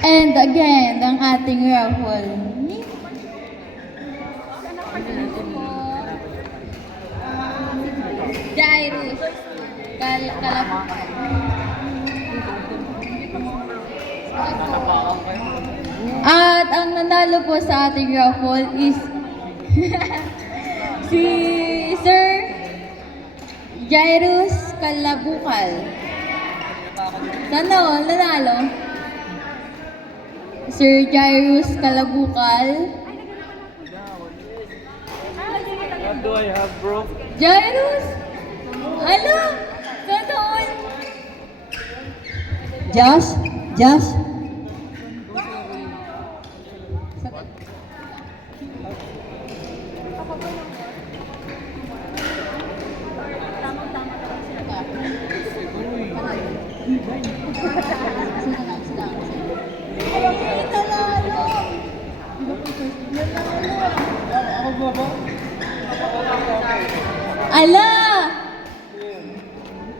And again, ang ating raffle. Jairus. Kalabukan. At ang nanalo po sa ating raffle is si Sir Jairus Kalabukal. Sana all nanalo? Sir Jairus Kalabukal. What do I have, bro? Jairus? Ano? Sana all? Josh? Ala!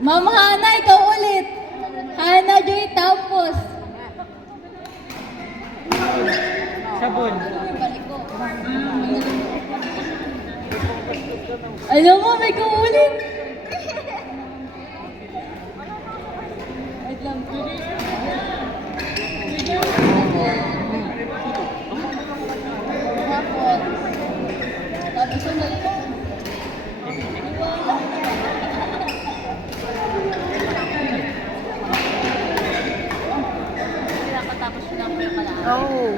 Ma'am Hana, ikaw ulit. Hana Joy Tampos. Sabon. Alam mo, may kuulit. Wait lang. Tapos yung balik. Tapos yung number pala. Oh.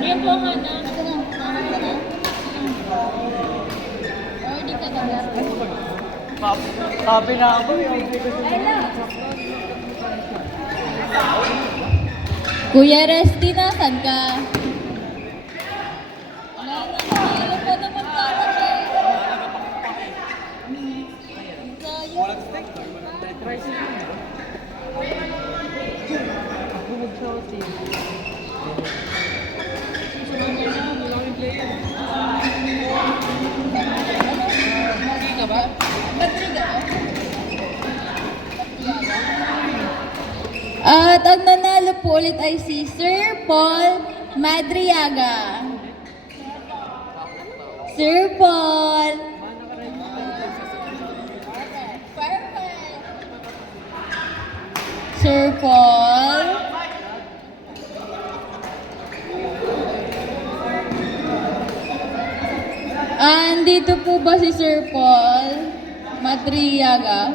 Yan po, Hana. Already ka na. Sabi na ako. Kuya Resty, nasan ka? Wala pa naman pala siya. At ang nanalo po ulit ay si Sir Paul Madriaga. Sir Paul. Perfect. Sir Paul. Andito po ba si Sir Paul Madriaga?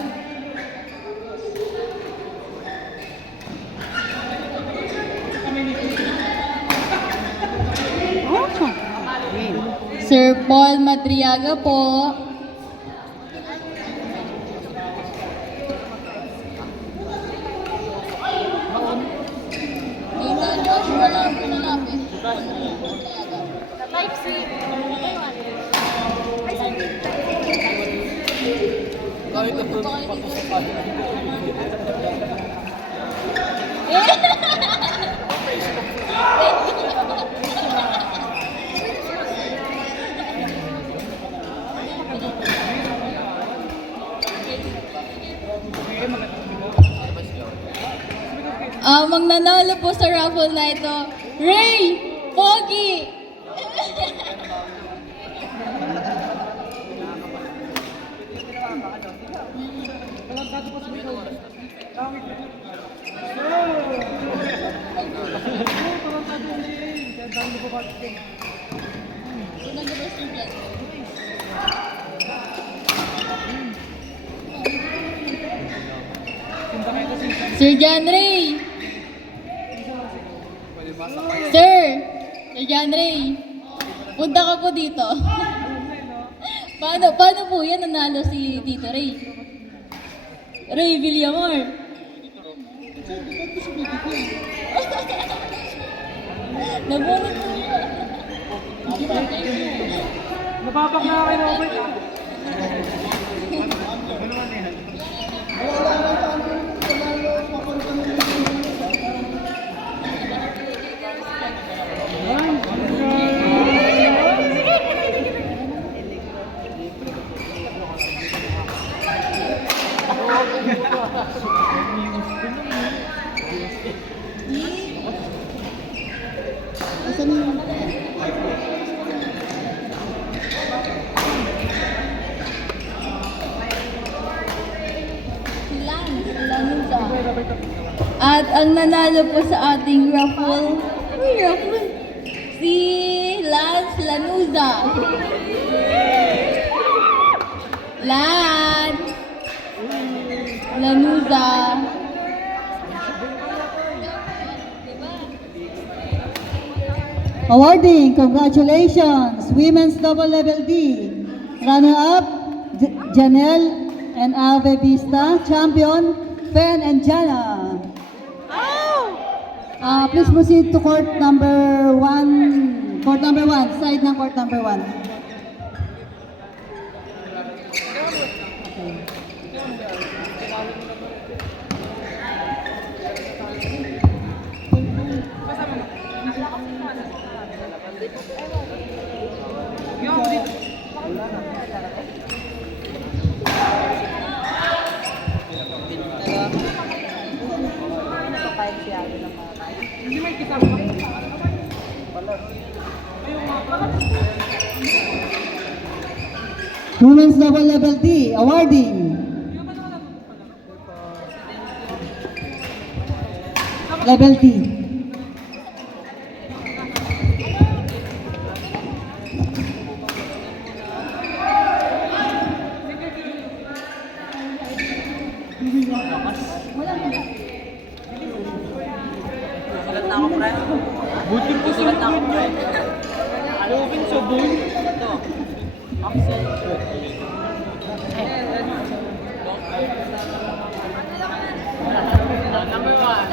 Sir Paul Madriaga po. Tita Josh, wala po nalapit. Type C. Kahit na bro, patusok. Magnanalo po sa raffle na ito, Ray Pogi! Sir John Ray! Sir John Ray! Punta ka po dito. Paano po yan nanalo si Tito Ray? Ray Villamor. Nabunod po yun. Napapak na kayo, Robert. Asan yung... Lanuza. At ang nanalo po sa ating raffle, si Lance Lanuza. Lance Lanuza. Awarding, congratulations, Women's Double Level D. Runner-up, Janelle and Ave Vista. Champion, Fen and Jana. Please proceed to court number 1. Court number 1, side ng court number 1. Women's Double Level D, awarding. Level D. Sulat na ako, pre. Buti ko sulat na ako, pre. Open sa boy. Ito. Axel. Number 1.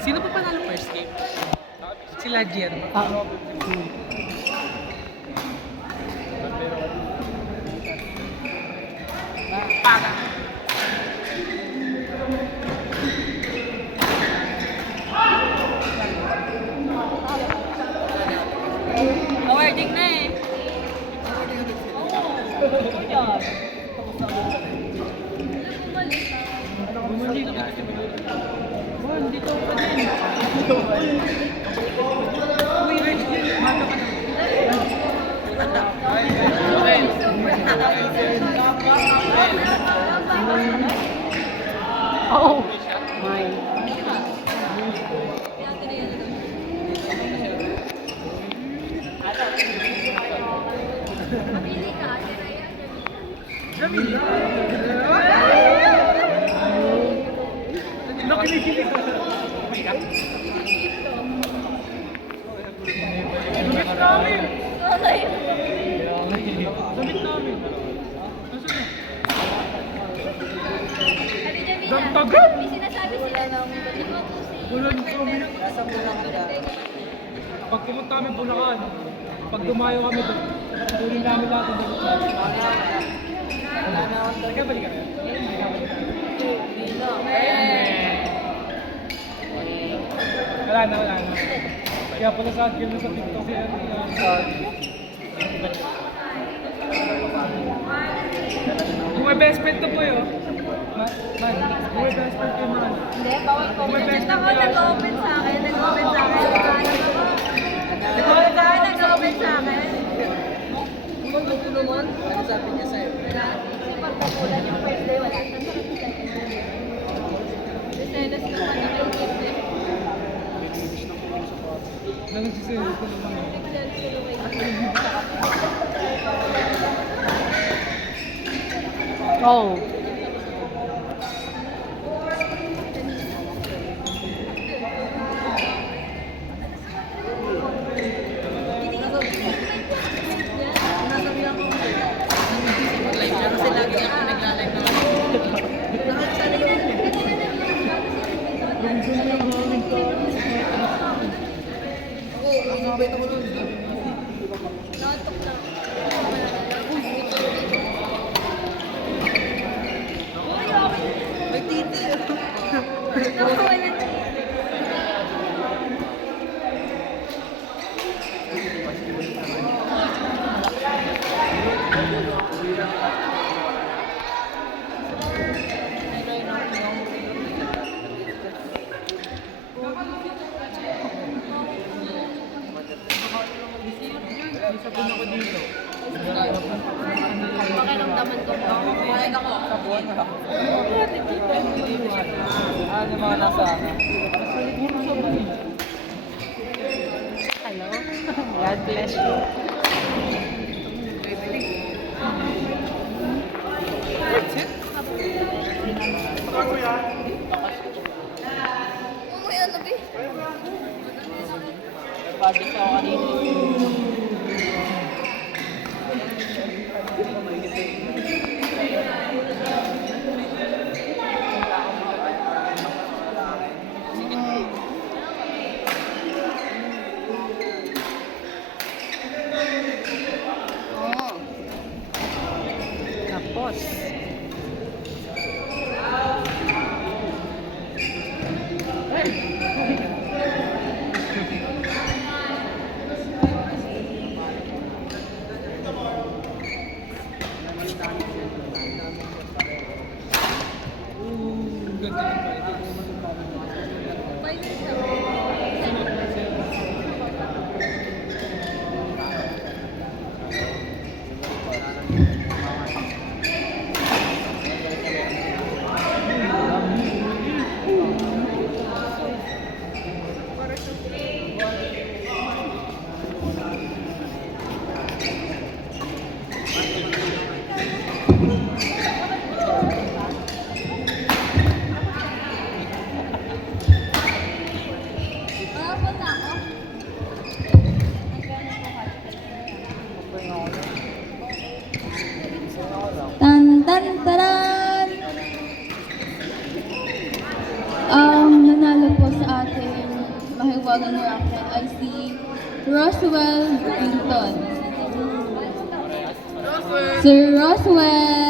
Sino pa panalo first game? Sila Jer. Paga. Awarding na eh. Dito pa din. Uy, Rich, maga pa na. Oh, my. Nakikinig ka. Sumit namin. Sumit namin. Dagdagan. May sinasabi sila na Bulan kami. Pag pumunta kami Bulacan, pag dumayo kami doon, tuloy namin lahat doon. Teka, balikan. Wala na. Kaya pala sa akin sa TikTok si Kung may best friend to po yun. Man, kung may best friend kayo man. Hindi, bawal ko. Kung may best friend kayo. Nag-open sa akin. Nag-open sa akin. Ano sabi niya sa'yo? Wala. Kasi pagpapulan yung first day, wala. Selos ka pa na may gift eh. Nagsisilis ko naman. Nagsiselos ko na may gift. Oh. Kasi lagi ako nagla-live na pakiramdaman ko. Kumain ako. Ano mga nasa Hello. God bless you. Budget ako kanina. Tapos. Tan tan taran! Nanalo po sa ating mahiwagang racket ay si Roswell Brinton. Sir Roswell!